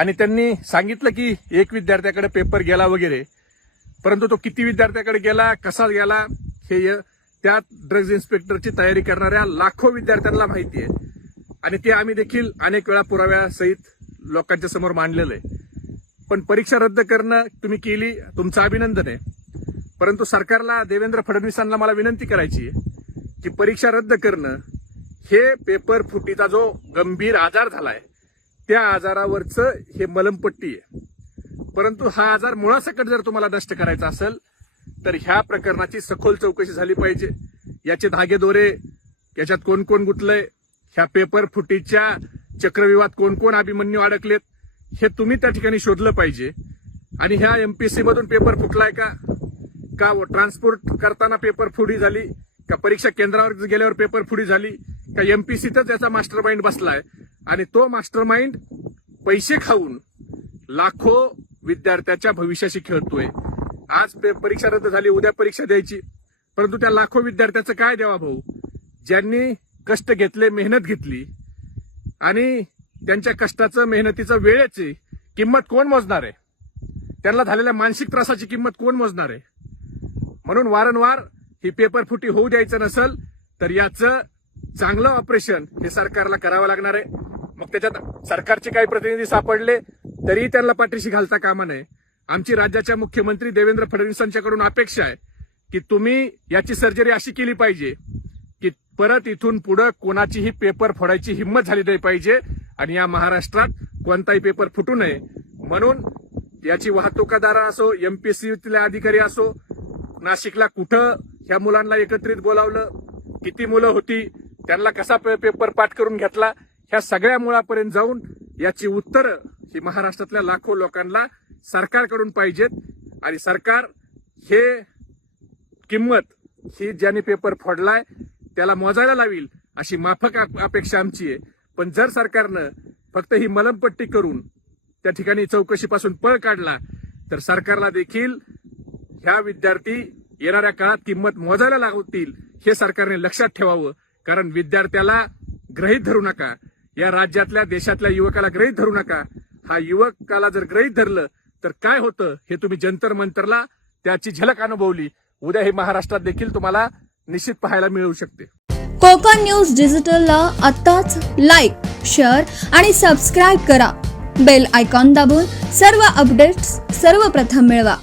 आणि त्यांनी सांगितलं की एक विद्यार्थ्याकडे पेपर गेला वगैरे, परंतु तो किती विद्यार्थ्याकडे गेला, कसा गेला, हे त्या ड्रग्ज इन्स्पेक्टरची तयारी करणाऱ्या लाखो विद्यार्थ्यांना माहिती आहे. आणि ते आम्ही देखील अनेक वेळा पुराव्यासहित लोकांच्या समोर मांडलेलं आहे. पण परीक्षा रद्द करणं तुम्ही केली, तुमचं अभिनंदन आहे. परंतु सरकारला, देवेंद्र फडणवीसांना मला विनंती करायची आहे की परीक्षा रद्द करणं हे पेपर फुटीचा जो गंभीर आजार झालाय त्या आजारावरचं हे मलमपट्टी आहे. परंतु हा आजार मुळासकट जर तुम्हाला नष्ट करायचा असेल तर ह्या प्रकरणाची सखोल चौकशी झाली पाहिजे. याचे धागेदोरे, याच्यात कोण कोण गुंतलंय, ह्या पेपर फुटीच्या चक्रव्यूहात कोण कोण अभिमन्यू अडकलेत, हे तुम्ही त्या ठिकाणी शोधलं पाहिजे. आणि ह्या एमपीएससी मधून पेपर फुटलाय का ट्रान्सपोर्ट करताना पेपर फुटी झाली का, परीक्षा केंद्रावर गेल्यावर पेपर फुटी झाली का, एमपीएससीतच त्याचा मास्टर माइंड बसलाय आणि तो मास्टर माइंड पैसे खाऊन लाखो विद्यार्थ्याच्या भविष्याशी खेळतोय. आज परीक्षा रद्द झाली, उद्या परीक्षा द्यायची, परंतु त्या लाखो विद्यार्थ्याचं काय द्यावा भाऊ, ज्यांनी कष्ट घेतले, मेहनत घेतली आणि त्यांच्या कष्टाचं, मेहनतीचं, वेळेची किंमत कोण मोजणार आहे? त्यांना झालेल्या मानसिक त्रासाची किंमत कोण मोजणार आहे? म्हणून वारंवार ही पेपर फुटी होऊ द्यायचं नसेल तर याचं चांगलं ऑपरेशन हे सरकारला करावं लागणार आहे. मग त्याच्यात सरकारचे काही प्रतिनिधी सापडले तरी त्यांना पाठीशी घालता कामा नये. आमची राज्याच्या मुख्यमंत्री देवेंद्र फडणवीसांच्याकडून अपेक्षा आहे की तुम्ही याची सर्जरी अशी केली पाहिजे की परत इथून पुढे कोणाचीही पेपर फोडायची हिंमत झाली नाही पाहिजे आणि या महाराष्ट्रात कोणताही पेपर फुटू नये. म्हणून याची वाहतूकदार असो, एमपीएससीतले अधिकारी असो, नाशिकला कुठं ह्या मुलांना एकत्रित बोलावलं, किती मुलं होती, त्यांना कसा पेपर पाठ करून घेतला, ह्या सगळ्या मुळापर्यंत जाऊन याची उत्तरं ही महाराष्ट्रातल्या लाखो लोकांना सरकारकडून पाहिजेत. आणि सरकार हे किंमत ही ज्यांनी पेपर फोडलाय त्याला मोजायला लावील अशी माफक अपेक्षा आमची आहे. पण जर सरकारनं फक्त ही मलमपट्टी करून त्या ठिकाणी चौकशीपासून पळ काढला तर सरकारला देखील ह्या विद्यार्थी येणाऱ्या काळात किंमत मोजायला लागतील हे सरकारने लक्षात ठेवावं. कारण विद्यार्थ्याला गृहीत धरू नका, या राज्यातल्या, देशातल्या युवकाला गृहीत धरू नका. हा युवकाला जर गृहीत धरलं तर काय होतं हे तुम्ही जंतर मंतरला त्याची झलक अनुभवली. उद्या हे महाराष्ट्रात देखील तुम्हाला निश्चित पाहायला मिळू शकते. कोकण न्यूज डिजिटलला आत्ताच लाईक, शेअर आणि सबस्क्राईब करा. बेल आयकॉन दाबून सर्व अपडेट्स सर्वप्रथम मिळवा.